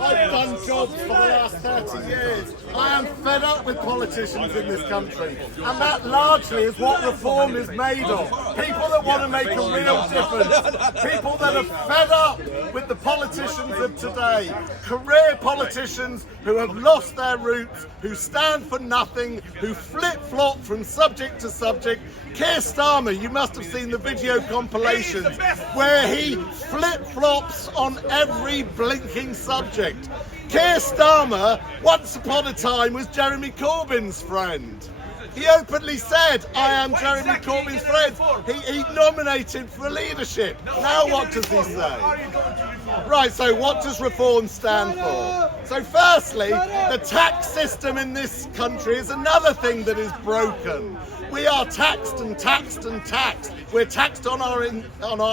I've done jobs for the last 30 years. I am fed up with politicians in this country. And that largely is what reform is made of. People that want to make a real difference. People that are fed up with the politicians of today. Career politicians who have lost their roots, who stand for nothing, who flip-flop from subject to subject. Keir Starmer, you must have seen the video compilations where he flip-flops on every blinking subject. Keir Starmer, once upon a time, was Jeremy Corbyn's friend. He openly said, I am Jeremy Corbyn's friend. He nominated for leadership. Now what does he say? Right, so what does reform stand for? So firstly, the tax system in this country is another thing that is broken. We are taxed and taxed and taxed. We're taxed on our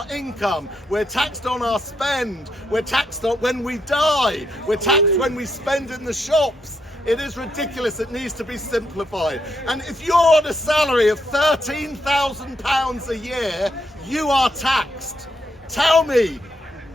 income. We're taxed on our spend. We're taxed on when we die. We're taxed when we spend in the shops. It is ridiculous. It needs to be simplified. And if you're on a salary of £13,000 a year, you are taxed. Tell me,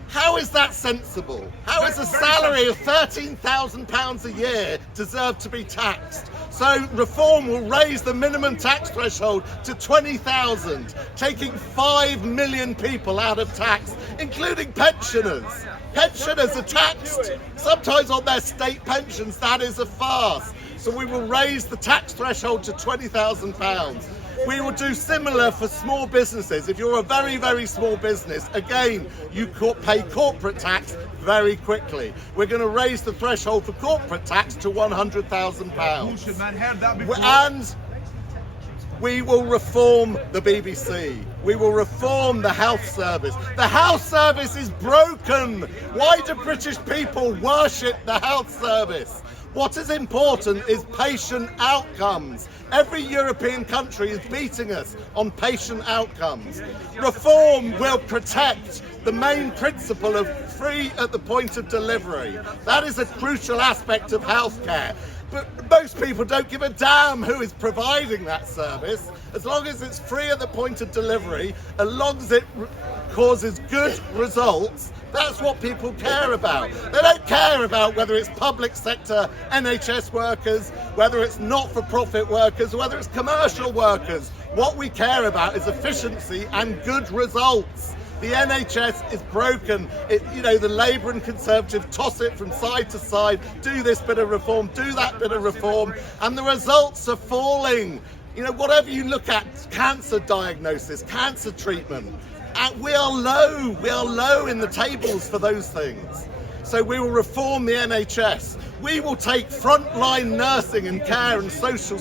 how is that sensible? How is a salary of £13,000 a year deserve to be taxed? So reform will raise the minimum tax threshold to 20,000, taking 5 million people out of tax, including pensioners. Pensioners are taxed, sometimes on their state pensions. That is a farce. So we will raise the tax threshold to £20,000. We will do similar for small businesses. If you're a very, very small business, again, you pay corporate tax very quickly. We're going to raise the threshold for corporate tax to £100,000. And we will reform the BBC. We will reform the health service. The health service is broken. Why do British people worship the health service? What is important is patient outcomes. Every European country is beating us on patient outcomes. Reform will protect the main principle of free at the point of delivery. That is a crucial aspect of healthcare. But most people don't give a damn who is providing that service. As long as it's free at the point of delivery, as long as it causes good results, that's what people care about. They don't care about whether it's public sector NHS workers, whether it's not-for-profit workers, whether it's commercial workers. What we care about is efficiency and good results. The NHS is broken. The Labour and Conservative toss it from side to side, do this bit of reform, do that bit of reform, and the results are falling. Whatever you look at, cancer diagnosis, cancer treatment, we are low in the tables for those things. So we will reform the NHS. We will take frontline nursing and care and social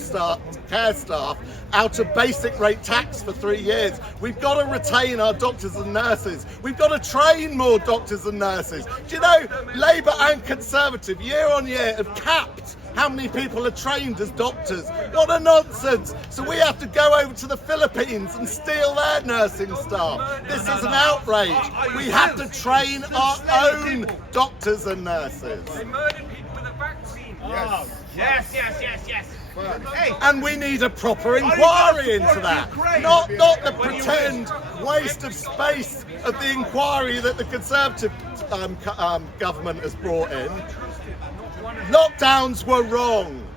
care staff out of basic rate tax for 3 years. We've got to retain our doctors and nurses. We've got to train more doctors and nurses. Do you know, Labour and Conservative, year on year, have capped how many people are trained as doctors. What a nonsense. So we have to go over to the Philippines and steal their nursing staff. This is an outrage. We have to train our own doctors and nurses. They murdered people with a vaccine. Yes. Yes. And we need a proper inquiry into that. Not the pretend waste of space of the inquiry that the Conservative government has brought in. Lockdowns were wrong.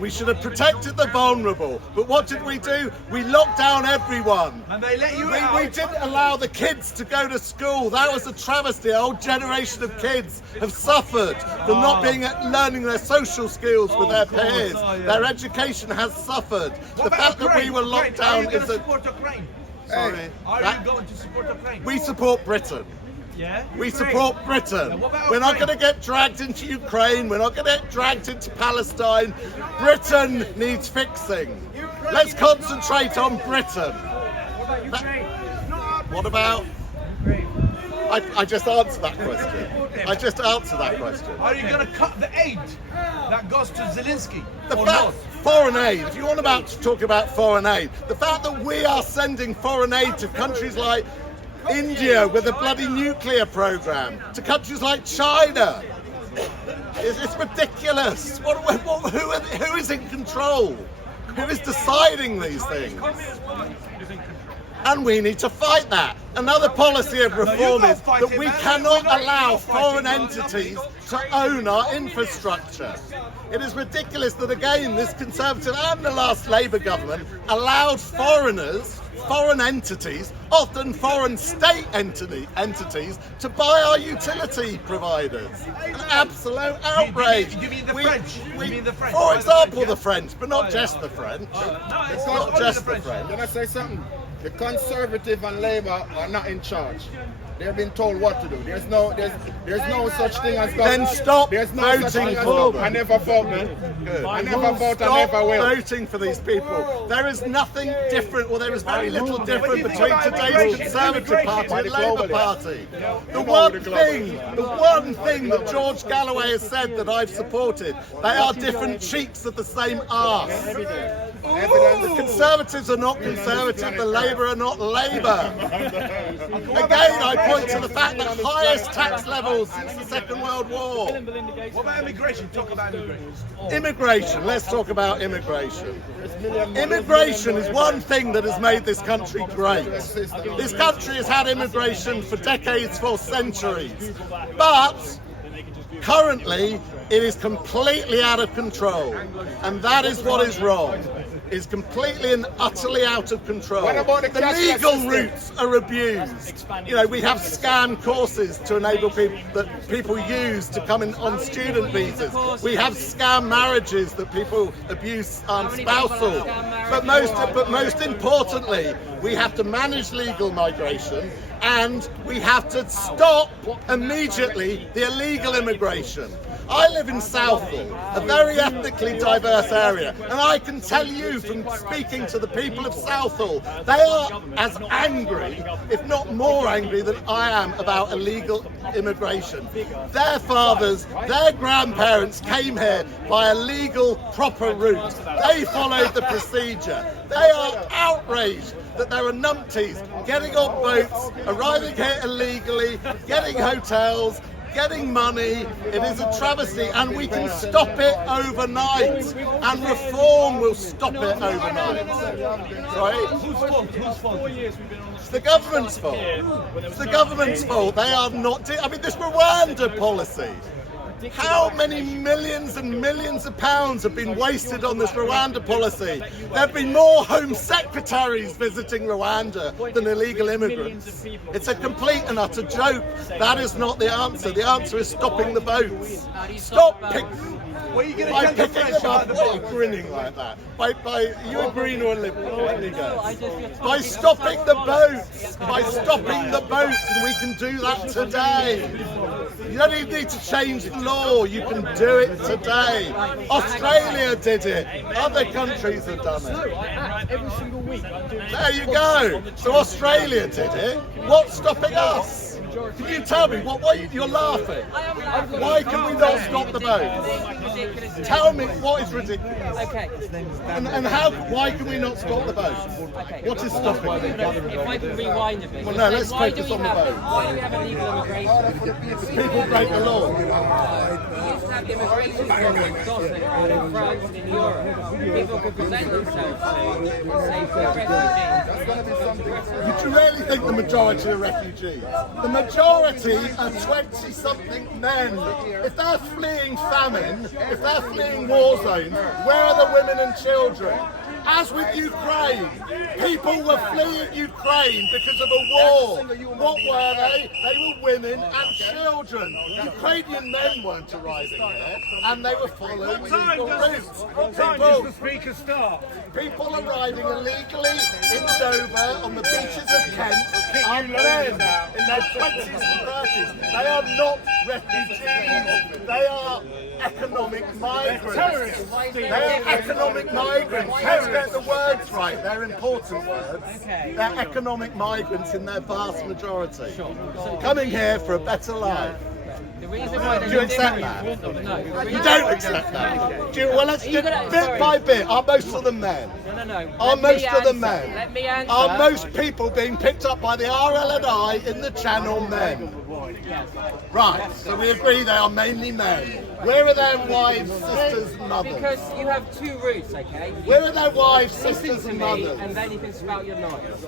We should have protected the vulnerable. But what did we do? We locked down everyone. And they let you out. We didn't allow the kids to go to school. That was a travesty. A whole generation of kids have suffered from not learning their social skills with their peers. Their education has suffered. The fact that we were locked down is a... Sorry. Are you going to support Ukraine? We support Britain. Yeah? We support Britain. We're not going to get dragged into Ukraine. We're not going to get dragged into Palestine. Britain needs fixing. Let's concentrate on Britain. What about? I just answered that question. Are you going to cut the aid that goes to Zelensky? Foreign aid, if you want to talk about foreign aid, the fact that we are sending foreign aid to countries like India with a bloody nuclear program, to countries like China, it's ridiculous. Who is in control? Who is deciding these things? And we need to fight that. Another policy of reform is that we cannot allow foreign entities to own our infrastructure. It is ridiculous that, again, this Conservative and the last Labour government allowed foreigners, foreign entities, often foreign state entities, to buy our utility providers. An absolute outrage. You mean the French? You mean the French? For example, the French, but not just the French. It's not just the French. Can I say something? The Conservative and Labour are not in charge. They've been told what to do. There's no such thing as government. Then stop There's no voting such thing as for government. them. I never vote, man. I never vote. I never Stop will. voting for these people. There is nothing different, or there is very little different think between about today's immigration? Conservative Party and Labour Party. The one thing that George Galloway has said that I've supported, they are different cheeks of the same arse. The Conservatives are not Conservative, the Labour are not Labour. Again, I point to the fact that highest tax levels since the Second World War. What about immigration? Talk about immigration. Immigration, let's talk about immigration. Immigration is one thing that has made this country great. This country has had immigration for decades, for centuries. But currently, it is completely out of control. And that is what is wrong. Is completely and utterly out of control. What about the legal system? routes are abused. You know, we have scam courses to enable people that people use to come in on student visas. We have scam marriages that people abuse spousal. But most importantly, we have to manage legal migration, and we have to stop immediately the illegal immigration. I live in Southall, a very ethnically diverse area, and I can tell you from speaking to the people of Southall, they are as angry, if not more angry, than I am about illegal immigration. Their fathers, their grandparents came here by a legal, proper route. They followed the procedure. They are outraged that there are numpties getting on boats, arriving here illegally, getting hotels, getting money. It is a travesty, and we can stop it overnight, and reform will stop it overnight. Right? Whose fault? Whose fault? It's the government's fault. It's the government's fault. They are not. I mean, this Rwanda policy. How many millions and millions of pounds have been wasted on this Rwanda policy? There have been more Home Secretaries visiting Rwanda than illegal immigrants. It's a complete and utter joke. That is not the answer. The answer is stopping the boats. Stop What are you going to by tell the picking French them up. about the Why are you boat? grinning like that? By you a green or a liberal? Let me go. By stopping the boats. By stopping the boats, and we can do that today. You don't even need to change the law. You can do it today. Australia did it. Other countries have done it. Every single week. There you go. So Australia did it. What's stopping us? Can you tell me you're laughing? Why can we not stop the boat? Tell me what is ridiculous. Okay. And why can we not stop the boat? What is stopping it? If I can rewind a bit. Well, no, let's why do focus we on the have boat. why do we have illegal immigration? People break the law. We used to have immigration problems in France and in Europe. People could present themselves to say we're refugees. Would you really think the majority are refugees? The majority are 20-something men. If they're fleeing famine, if they're fleeing war zones, where are the women and children? As with Ukraine, people were fleeing Ukraine because of a war. What were they? They were women and children. Ukrainian men weren't arriving there, and they were following legal routes. The speaker start. People arriving illegally in Dover on the beaches of Kent are men in their 20s and 30s. They are not refugees. They are economic migrants. They are economic migrants. Let's get the words right. They're important words. They're economic migrants in their vast majority. Coming here for a better life. The reason why Do you accept that? No. You don't accept that. Well, let's do bit by bit. Are most of them men? No. Are Let most me of them answer. men? Let me answer. Are most people being picked up by the RL&I in the Channel men? Yes. Right, so we agree they are mainly men. Where are their wives, sisters, and mothers? Because you have two routes, okay? Where are their wives, Listen sisters, to and me, mothers? and then you can spout your noise.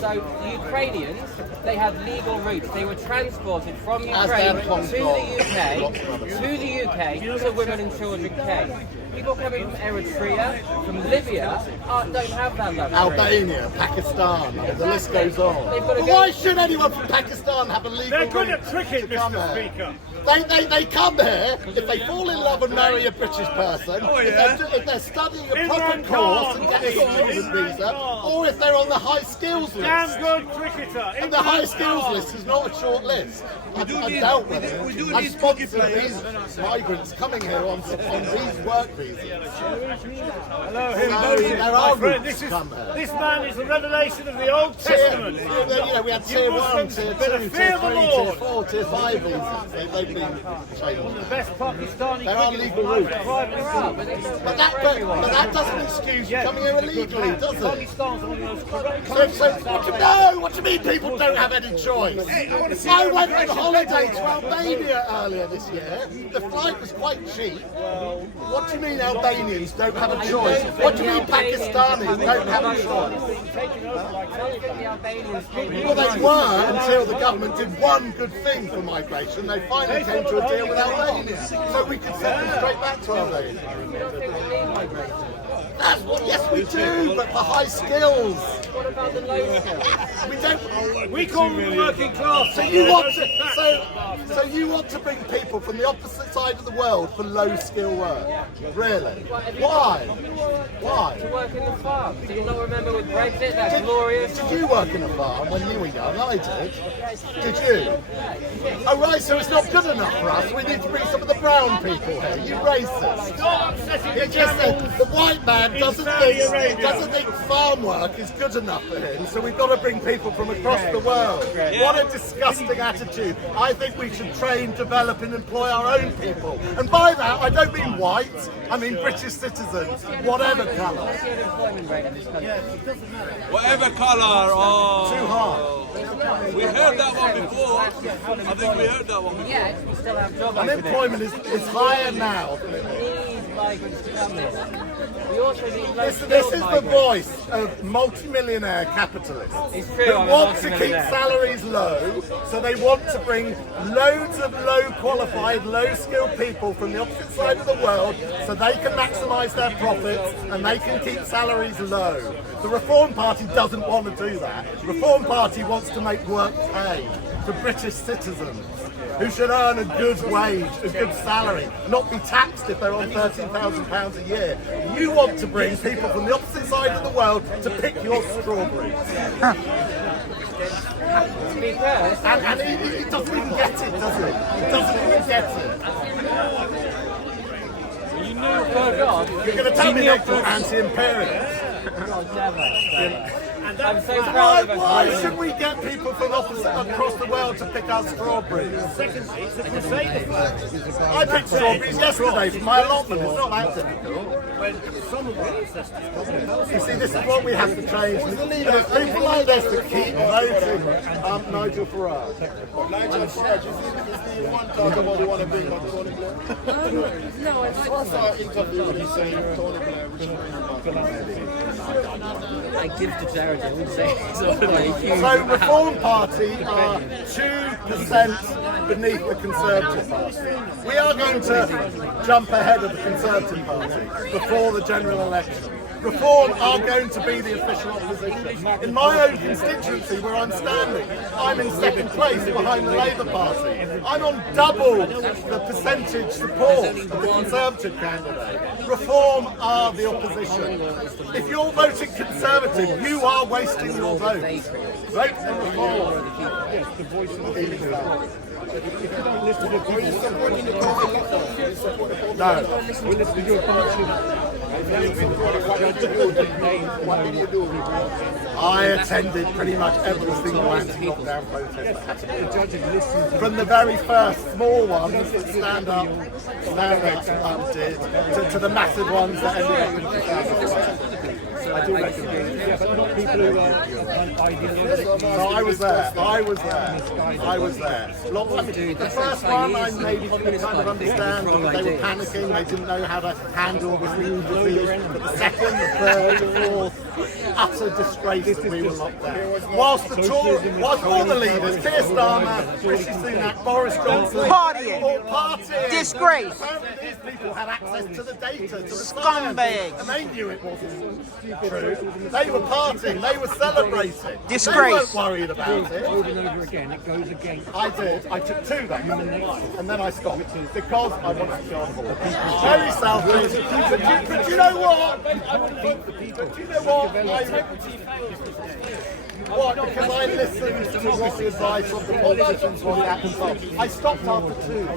So, Ukrainians, they have legal routes. They were transported from As Ukraine their to consul. the UK, to women and children came. People coming from Eritrea, from Libya, don't have that luxury. Albania, Pakistan, the list goes on. They've got to But go- why should anyone from Pakistan have a legal They're good route at cricket, to come Mr. here? Speaker. They come here, if they fall in love and marry a British person, if they're studying a proper Imran course and Khan. get a student visa, or if they're on the high skills list. Damn good cricketer. And the high skills list is not a short list. I've dealt with it. I've sponsored these migrants coming here on these work visas. Hello, him. So Moses, there my are friend. roots come here. This man is the revelation of the Old Tier, Testament. you know, we had tier 1, Muslims tier 2, better tier 3, fear the tier Lord. 4, tier 5 visas. They've been The changed. best Pakistani There are cricket legal routes. But But that doesn't excuse you coming here illegally, does it? Pakistan's one of the most corrupt So, countries. what do you mean people don't have any choice? I went on holiday to Albania earlier this year. The flight was quite cheap. What do you mean Albanians don't have a choice? What do you mean Pakistanis don't have a choice? Well, they were until the government did one good thing for migration. They finally came to a deal with Albania. So we could send them straight back to Albania. That's what, yes we do, but for high skills. What about the low skills? We don't. We call them the working class. So you want to, so you want to bring people from the opposite side of the world for low skill work? Really? Why? Why? To work in the farm. Do you not remember with Brexit, that glorious? Did you work in a farm when you were young? I did. Did you? Oh right, so it's not good enough for us. We need to bring some of the brown people here. You racist. Stop upsetting He the just said camels. the white man doesn't Saudi think, Arabia. farm work is good enough for him, so we've got to bring people from across the world. What a disgusting attitude. I think we should train, develop and employ our own people. And by that, I don't mean white, I mean British citizens, whatever colour. What's the unemployment rate in this country? Whatever colour, Too hard. we heard that one before. I think we heard that one before. Yeah, we still have job Unemployment is higher now. These migrants to come here. We also need low This skilled is the migrants. voice of multimillionaire capitalists It's true, who I'm a want to keep multimillionaire. salaries low, so they want to bring loads of low qualified, low skilled people from the opposite side of the world so they can maximise their profits and they can keep salaries low. The Reform Party doesn't want to do that. The Reform Party wants to make work pay for British citizens who should earn a good wage, a good salary, not be taxed if they're on £13,000 a year. You want to bring people from the opposite side of the world to pick your strawberries. Because And he doesn't even get it, does he? He doesn't even get it. you knew for God. You're going to tell me that you're anti-imperialist. God, never. I'm so Why, proud of us. why should we get people from across the world to pick our strawberries? Secondly, it's a crusader flag. I picked strawberries yesterday for my allotment. It's not that difficult. When some of our ancestors probably You see, this is what we have to change. And it's people like this that keep voting Nigel Farage. Nigel Farage, is the one talk about the one to bring back Tony Blair? No, I saw an interview with him saying Tony Blair, which I give to charity. I would say it's not a huge So Reform Party are 2% beneath the Conservative Party. We are going to jump ahead of the Conservative Party before the general election. Reform are going to be the official opposition. In my own constituency where I'm standing, I'm in second place behind the Labour Party. I'm on double the percentage support of the Conservative candidate. Reform are the opposition. If you're voting Conservative, you are wasting your vote. Vote for Reform. No. What did you do? I attended pretty much every single anti-lockdown protest that happened. From the very first small ones that Stand Up did, to the massive ones that ended up in 2001. No, I was there. I was there. Look, I mean, the first one I maybe could kind of understand because they were panicking, they didn't know how to handle this new disease. But the second, the third, the fourth, utter disgrace that we were locked down. Whilst all the leaders, Keir Starmer, Rishi Sunak, Boris Johnson, Partying. all partying. Disgrace. Apparently these people had access to the data, to the Scumbags. science, and they knew it wasn't true. They were partying, they were celebrating. Disgrace. They weren't worried about it. Over and over again, it goes against. I did. I took two that night, and then I stopped because I wanted to go on board. Very selfish. But you know what? But you know what? Because I listened to what the advice of the politicians was at. I stopped after two.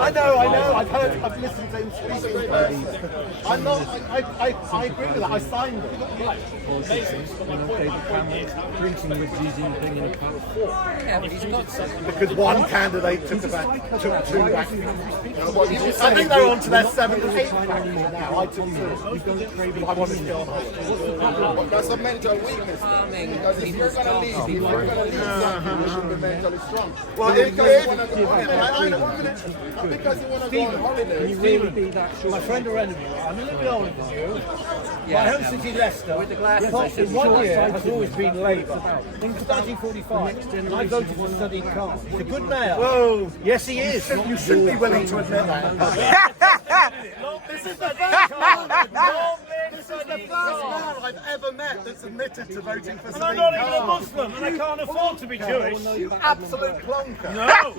I know. I've listened to him speak first. I'm not. I agree with that. I signed it. Because one candidate took two back. I think they're on to their 7th or 8th vaccine now. I took two. I wanted to go on holiday. That's a mental weakness. Because if you're going to leave, something, you should be mentally strong. Well, because you want to go on holiday. Can you really be that short? My friend or enemy, I'm a little bit older than you. My home city, Leicester, With the glasses, in 1 year has always been Labour. In 1945, I voted for Sadiq Khan. He's a good mayor. Whoa! Yes, he is. You should be willing to admit that. This is the first man I've ever met that's admitted to voting for Sadiq I'm not even a Khan. Muslim and I can't afford to be Jewish. You absolute plonker. No.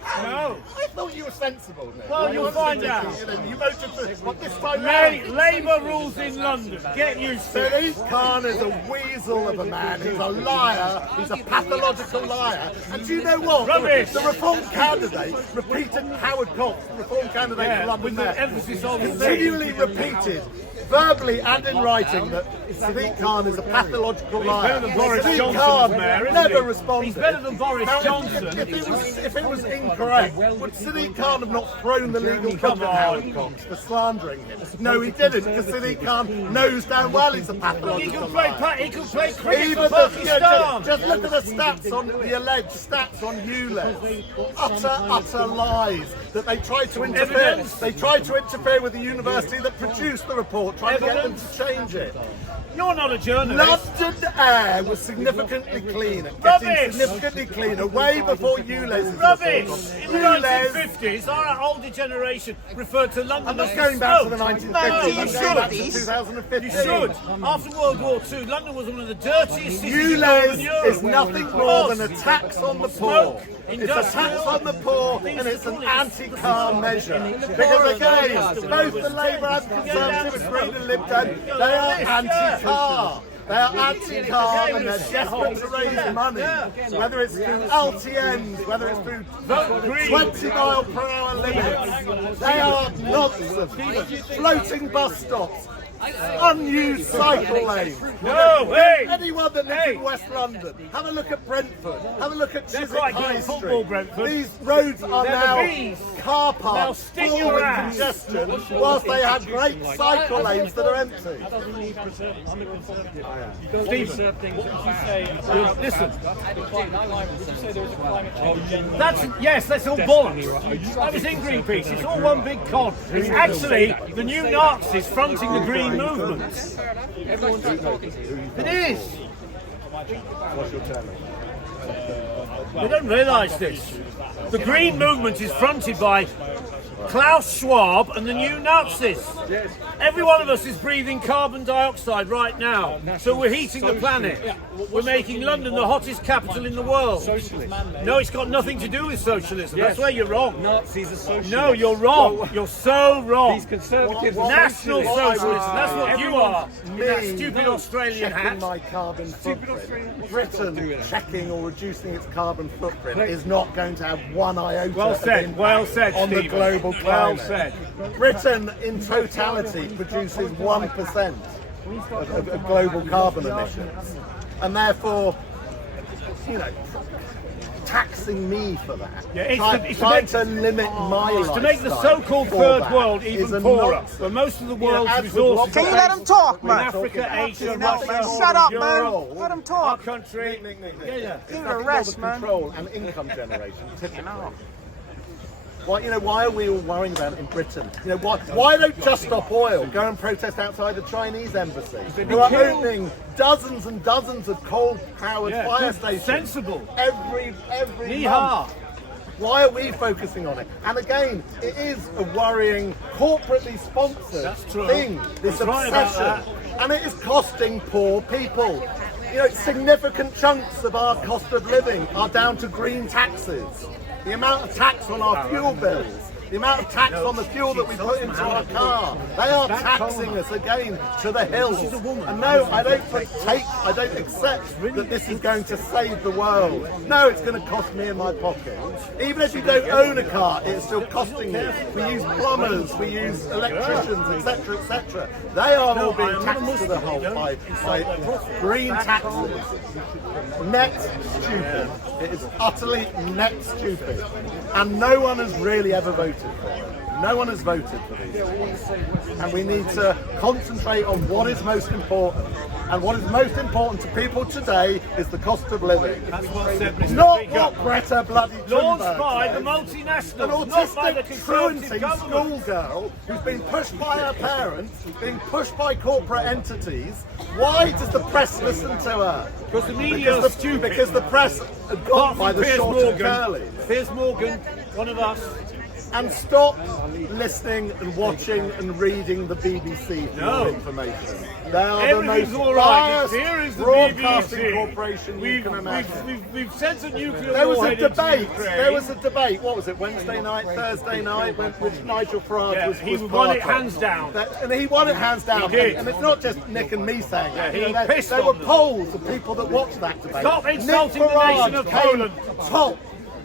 I thought you were sensible, Nick. Well, you'll find out. You voted for what this time round? Labour rules in London. Get used to it. Sadiq Khan is a weasel of a man. He's a liar. He's a pathological liar. And do you know what? Rubbish. The Reform candidate repeated Howard Cox, the Reform candidate for London with the Mayor, emphasis on the continually repeated, verbally and in writing, that Sadiq Khan is a pathological liar. better than Boris Sadiq Johnson Khan as mayor, isn't never he? responded. He's better than Boris Now, Johnson. If it was incorrect, would Sadiq Khan have not thrown the legal Come book at on. Howard Cox for slandering him? No, he didn't, because Sadiq Khan knows damn well he's a He pathological can liar. play cricket for Even Pakistan. just look at the stats on the alleged stats on ULEZ. Utter lies that they tried to interfere. Evidence. They tried to interfere with the university that produced the report, trying to get them to change it. You're not a journalist. London air was significantly cleaner, Rubbish. getting significantly cleaner, way before ULEZ. Rubbish! In the ULEZ. 1950s, our older generation referred to London I'm not as going back to the smoke. 1950s. No, I'm you going back to should. 2015. You should. After World War II, London was one of the dirtiest cities in Northern ULEZ Europe. is nothing more than a tax on the poor. It's a tax on the poor and it's an anti-car measure. Because again, both the Labour and Conservative and Green and Lib Dem, they are anti-car. They are anti-car and they're desperate to raise money. Whether it's through LTNs, whether it's through 20-mile-per-hour limits. They are nonsense. Floating bus stops. Unused cycle lanes. No, hey! Anyone that lives in West London, have a look at Brentford, have a look at Chiswick quite good High at football, Street. Brentford. These roads are They're the now bees. car They'll parks, sting full your of ass. congestion, whilst they have great cycle lanes that are empty. Listen. That's all bollocks. I was in Greenpeace. It's all one big con. It's actually the new Nazis fronting the green movement. It is. They don't realise this. The green movement is fronted by Klaus Schwab and the new Nazis. Every one of us is breathing carbon dioxide right now. So we're heating the planet. We're making London the hottest capital in the world. No, it's got nothing to do with socialism. That's where you're wrong. Nazis are socialists. No, you're wrong. You're so wrong. These conservatives are National socialists. socialism. That's what you are. In that Me stupid Australian checking hat. my carbon footprint. Britain checking or reducing its carbon footprint is not going to have one iota Well of said. impact Well said, on the Stephen. global Well climate. said. Britain, in totality, produces 1% of global carbon emissions, and therefore, you know, taxing me for that. Yeah, it's Trying to limit my life. To make the so-called third world even poorer, where most of the world's resources Can you let him talk, in man? Africa, Asia, No, Russia, man, shut up, Europe, man. Let him our talk. country. Give it a rest, man. Control and income generation, typically. Why are we all worrying about it in Britain? Why don't Just Stop Oil go and protest outside the Chinese embassy? Who are opening dozens and dozens of coal-powered fire stations. Sensible. Every Yeehaw. month. Why are we focusing on it? And again, it is a worrying, corporately sponsored thing, this That's right about obsession. And it is costing poor people. Significant chunks of our cost of living are down to green taxes. The amount of tax on our fuel bills, the amount of tax on the fuel that we put into our car, they are taxing us again to the hills. And no, I don't accept that this is going to save the world. No, it's going to cost me in my pocket. Even if you don't own a car, it's still costing you. We use plumbers, we use electricians, etc., etc. They are all being taxed to the whole by green taxes. Net stupid. It is utterly net stupid. And no one has really ever voted for it. No one has voted for these things. And we need to concentrate on what is most important. And what is most important to people today is the cost of living. That's what I said, Mr. Not Speaker. what Greta bloody Launched Thunberg by the says. multinationals, An not by the autistic, Conservative truanting government. schoolgirl who's been pushed by her parents, being pushed by corporate entities. Why does the press listen to her? Because the media are stupid. Because the press are Apart got from by the Piers short and Morgan, curly. Piers Morgan, one of us. And stop listening and watching and reading the BBC for No. information. They are the Everything's most all right. biased Here is the broadcasting BBC. corporation you can imagine. We've sent a nuclear There was a warhead into debate. Ukraine. There was a debate. What was it? Wednesday night, Thursday night, which Nigel Farage Yeah, was. he was won part it of. hands down. And he won it hands down. He did. And it's not just Nick and me saying that. he There pissed were on them. polls of people that watched that debate. Stop Nick insulting the Farage nation of came Poland. top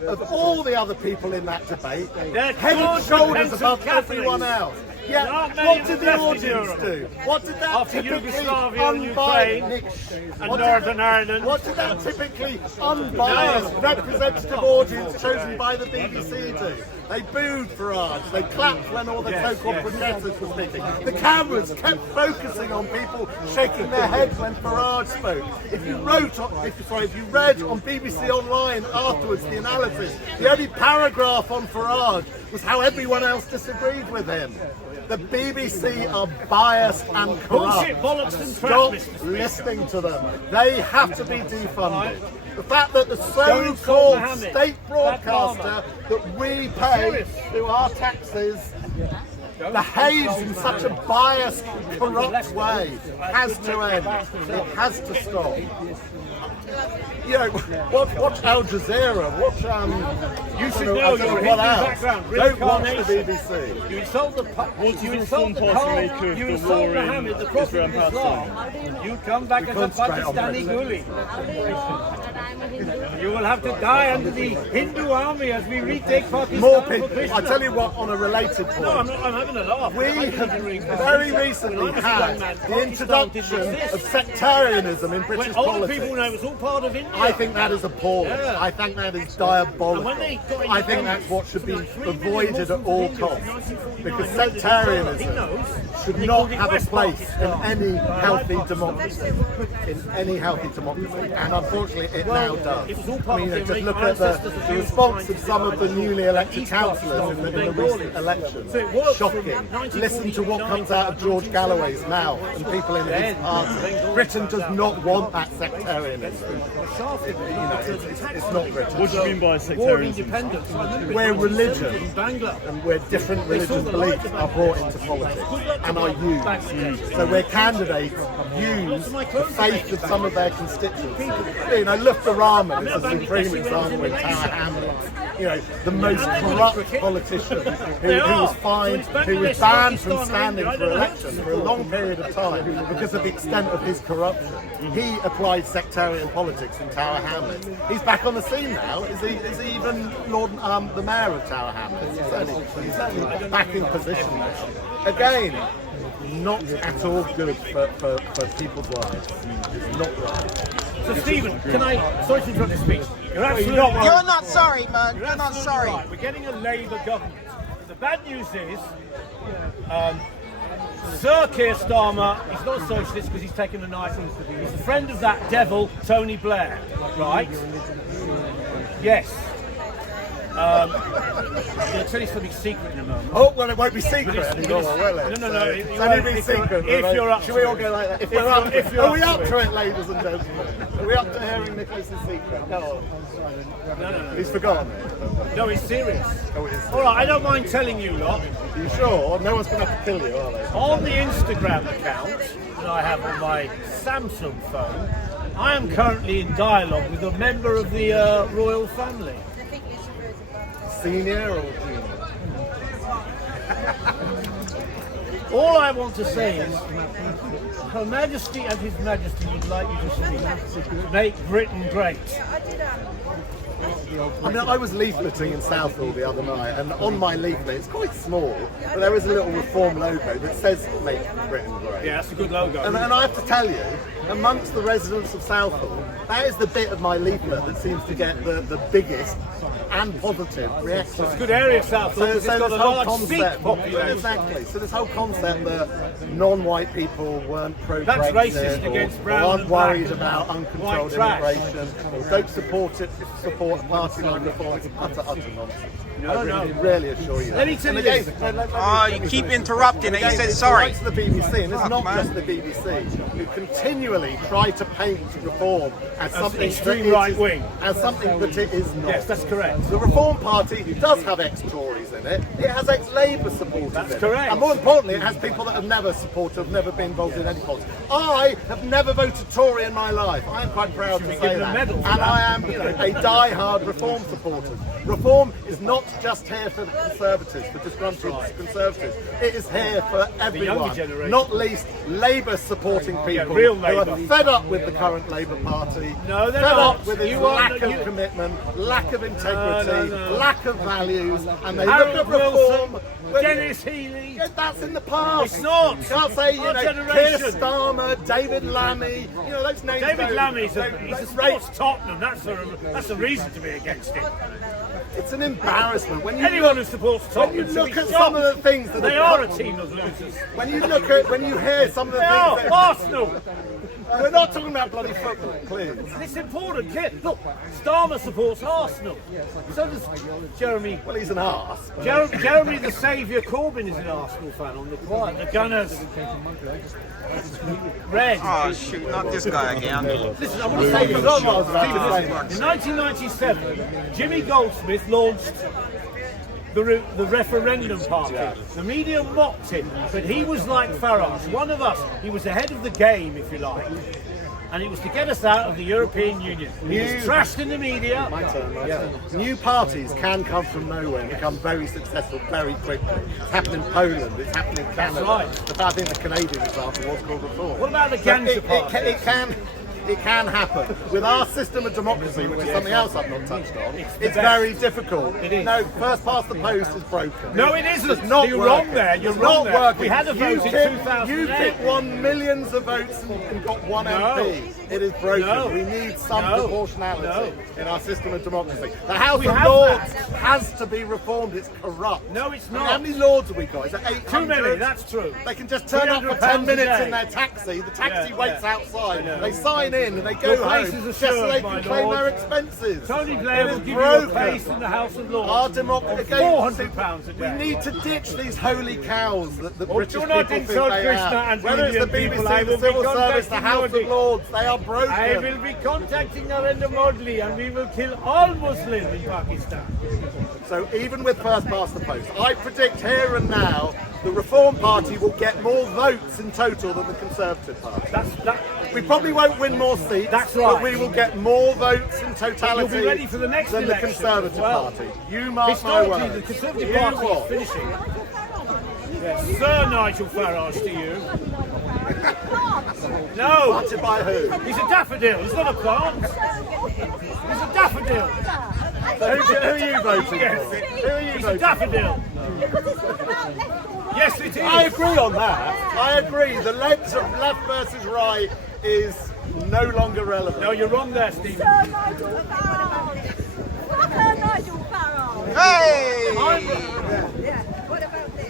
of all the other people in that debate. They're Head and good, shoulders repentant above Catholics. everyone else. There Yeah, aren't many what did the left in audience Europe. do? What did that After typically Yugoslavia and unbiased Ukraine and what did- Northern Ireland. What did that typically unbiased representative audience chosen by the BBC do? They booed Farage. They clapped when all the so-called protesters were speaking. The cameras kept focusing on people shaking their heads when Farage spoke. If you read on BBC Online afterwards the analysis, the only paragraph on Farage was how everyone else disagreed with him. The BBC are biased and corrupt. Bullshit, bollocks and crap, Stop Mr. Speaker. listening to them. They have to be defunded. The fact that the Don't insult so-called Mohammed. state Bad broadcaster karma. that we pay through our taxes behaves in such a biased, corrupt way has to end. It has to stop. Watch Al Jazeera. Watch You should know your Hindu what else? background. Don't watch the Reincarnation. BBC. You insult the you insult the Quran, you insult Muhammad, the Prophet of Islam. You come back as a concentrate on Pakistani Brexit. gully. You will have to die under the Hindu army as we retake Pakistan. More for people. Krishna. I tell you what, on a related No, I'm point. having a laugh. We I have didn't read very Pakistan. recently When I was a had young man, the Pakistan introduction didn't exist. of sectarianism in British When older politics. people know it's all part of India. I think that is appalling. Yeah. I think that is And diabolical. when they got I think that's what should be avoided at all costs. Because sectarianism should not have a place in any healthy democracy. In any healthy democracy. And unfortunately it now does. it was all part of the just look at the response of some of the newly elected councillors in the recent election. Shocking. Listen to what comes out of George Galloway's mouth and people in his party. Britain does not want that sectarianism. It's not Britain. What do you mean by War sectarianism? independence. I remember it Where was religion in Bangla. and where different religious beliefs are brought into politics and are used. So where candidates use the faith of some of their constituents. Luther Rahman is a supreme example in Tower Hamlets. The most corrupt politician who was fined, who was banned from standing for election for a long period of time because of the extent of his corruption. He applied sectarian politics in Tower Hamlets. He's back on the scene now. Is he even the mayor of Tower Hamlets? He's certainly back in position now. Again, not at all good for people's lives. It's not right. So Stephen, sorry to interrupt your speech. You're absolutely right. You're not sorry, man. You're You're not absolutely sorry. right. We're getting a Labour government. The bad news is, Sir Keir Starmer, he's not a socialist because he's taken a knife. He's a friend of that devil, Tony Blair, right? Yes. I'm going to tell you something secret in a moment. Oh, well, it won't be secret But it's- anymore, will it? No, So it it's won't. only be If you're- secret. if right? you're up Should to we all it. go like that? If you're up to it. Ladies and gentlemen? Are we up to hearing Nicholas's secret? Go on. No. He's forgotten it. No, it's serious. Oh, it is. All right, I don't mind telling you lot. Are you sure? No one's going to have to kill you, are they? On the Instagram account that I have on my Samsung phone, I am currently in dialogue with a member of the royal family. Senior or junior? All I want to say is, Her Majesty and His Majesty would like you to speak. Make Britain great. I mean, I was leafleting in Southall the other night, and on my leaflet, it's quite small, but there is a little Reform logo that says "Make Britain Great." Yeah, that's a good logo. And I have to tell you, amongst the residents of Southall, that is the bit of my leaflet that seems to get the biggest and positive reaction. It's a good area, South. So, It's got a this whole large Sikh concept, population. exactly. So this whole concept that non-white people weren't pro-Brexit, That's racist or against brown aren't and black worried and about uncontrolled white trash. immigration, or don't support a party like Reform, it's utter nonsense. No, I no. really assure you. Let me tell you And again, this. Oh, you keep interrupting and you said it's sorry. right to the BBC, and it's Fuck, not man. just the BBC, who continually try to paint Reform as something extreme that it right is- wing. as something that it is not. Yes, that's correct. The Reform Party does have ex-Tories in it. It has ex-Labour supporters That's in it. correct. And more importantly, it has people that have never supported, have never been involved in any politics. I have never voted Tory in my life. I am quite proud to be say given a that. medal for And that. I am, a die-hard Reform supporter. Reform is not just here for the Conservatives, for disgruntled Conservatives. It is here for everyone, generation. not least Labour supporting people real who are Labour. fed up with the current Labour Party, No, they're fed not. up with its You are- lack of you- commitment, lack of integrity, no. lack of values, and they look at Harold Reform. Wilson, when- Dennis Healy. Yeah, that's in the past. It's not. You can't say, Our Keir generation. Starmer, David Lammy, those names. David don't- Lammy's don't- he's a don't sports rate. Tottenham. That's a reason to be against it. It's an embarrassment. When you Anyone who supports when you Tottenham, look should be at some of the shocked. things that They have are a come- team of losers. when you hear some of the They things are that Arsenal. we're not talking about bloody football, please. It's important. Look, Starmer supports Arsenal. So does Jeremy. Well, he's an arse. but- Jeremy the Saviour Corbyn is an Arsenal fan on the quiet. The Gunners. Red. Oh shoot, not this guy again. Listen, I want to say this. That's what I was about to say. In 1997, Jimmy Goldsmith launched the referendum party. The media mocked him, but he was like Farage, one of us. He was ahead of the game, if you like. And it was to get us out of the European Union. He was trashed in the media. My turn. New parties can come from nowhere and become very successful very quickly. It's happened in Poland, it's happened in Canada. right. But I think the Canadian example was called Reform. What about the So Ganja party? it can happen. With our system of democracy, which is something else I've not touched on, the it's best. very difficult. It is. No, first past the post is broken. No, it isn't. It's not You're working. wrong there. You're It's wrong not there. working. We had a vote in UKIP 2008. UKIP won millions of votes and got one MP. It is broken. No. We need some No. proportionality in our system of democracy. The House We of have Lords that. has to be reformed. It's corrupt. No, it's I mean, not. how many lords have we got? Is it 800? Too many, that's true. They can just turn up for 300 10 pounds a minutes day. in their taxi. The taxi Yeah, waits yeah. outside. know. They sign in and they go Your home place just is so assured, they my can claim lord. their expenses. Tony Blair It will is give you broken. a place in the House of Lords. Our democracy, £400 a day. We need to ditch these holy cows that the British do people not think insult they Krishna are. and Whether it's the Indian BBC, people, I the will be civil service, the contacting House of Modi. Lords, they are broken. I will be contacting Narendra Modi and we will kill all Muslims in Pakistan. So even with first past the post, I predict here and now the Reform Party will get more votes in total than the Conservative Party. We probably won't win more seats, That's but right. we will get more votes in totality You'll be ready for the next than election the Conservative as well. Party. You mark my Historically, words. the Conservative You Party what? is finishing. Yes. Sir Nigel Farage to you. No, Parted by who? he's a daffodil. He's not a plant. He's a daffodil. So who are you voting Yes. for? Who are you He's a voting for? daffodil. Yes, it is. I agree on that. I agree. The left versus right is no longer relevant. No, you're wrong there, Stephen. Sir Nigel Farage. Fuck her, Nigel Farage. Hey! Yeah. What about this?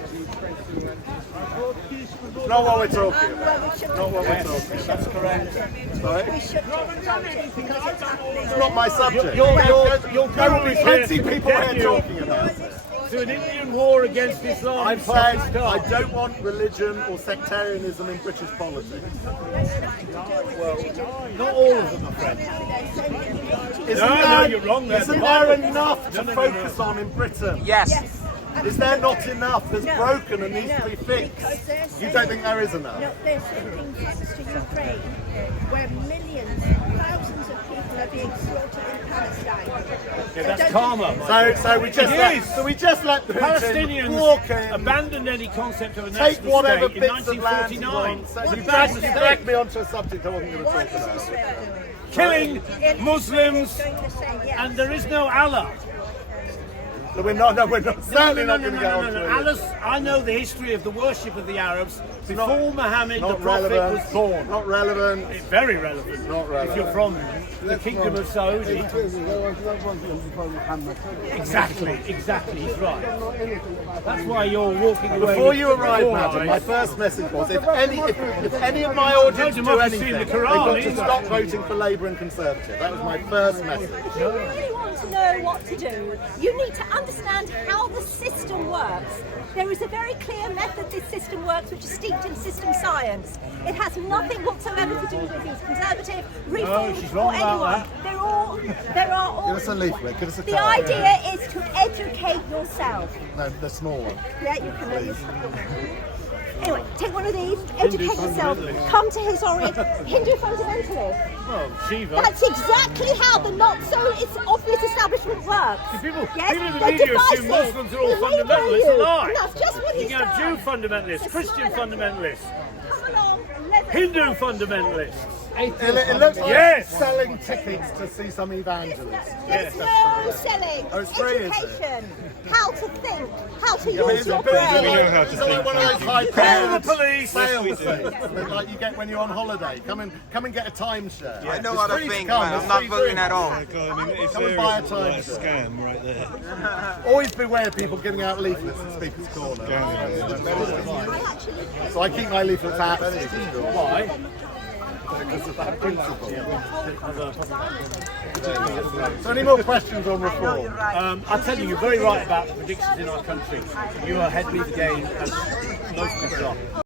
Not what we're talking about. Well, we should Not what we're talking about. That's correct. we should vote it because it's happening. It's not my subject. You're There will be going plenty to of people condemn here you talking about it. to an Indian war against Islam. I've in said Pakistan. I don't want religion or sectarianism in British politics. Not all of them, my friend. No, you're wrong there. Isn't there enough to focus on in Britain? Yes. Is there not enough that's broken and needs to be fixed? Because they're You don't think there is enough? No, they're sending troops to Ukraine where millions, thousands of people are being slaughtered in Palestine. Yeah, that's karma. So we just It is. so we just let the Palestinians walk in, abandoned any concept of a take national whatever state in bits of land you 1949. want. So It's a you bad dragged mistake. me onto a subject I wasn't going to What talk is about. Israel doing? Killing Muslims, Going to say yes. and there is no Allah. So we're not certainly not going to get onto it. Allah's, I know the history of the worship of the Arabs before Muhammad, the Not Prophet, relevant. was born. Not relevant. It's very relevant. Not relevant. If you're from the Kingdom of Saudi. Exactly, he's right. That's why you're walking away. Before you arrived, Before madam, I- my first message was if any of my audience do democracy anything, in the they've Quran got to either. stop voting for Labour and Conservative. That was my first message. If you really want to know what to do, you need to understand how the system works. There is a very clear method this system works, which is steeped in system science. It has nothing whatsoever to do with who's conservative, reform, she's wrong or about anyone. There are all. Give us a leaflet. Give us a The card. idea is to educate yourself. No, the small one. Yeah, you can use. Anyway, take one of these, educate yourself, come to his Hindu fundamentalist. Well, Shiva. That's exactly how the not so obvious establishment works. People Yes, in the they're media assume divisive. Muslims are all They label fundamentalists. you. A lie. And that's just what You he's can have done. Jew fundamentalists, Christian fundamentalists, Come along, leather. Hindu fundamentalists. It looks like Yes. selling tickets to see some evangelist. There's no selling. Oh, it's free, is it? Education. How to think. How to But use it's your a bit brain. like one of those high Call the police. sales things, like you get when you're on holiday. Come and get a timeshare. I know It's how to free think, come, man. it's I'm not free voting doing at all. Come and buy a timeshare. Scam right there. Always beware of people giving out leaflets at Speaker's Corner. So I keep my leaflets out. Why? Because of that principle. So any more questions on reform? I tell you, you're very right about the predictions in our country. You are ahead of the game, as most people are.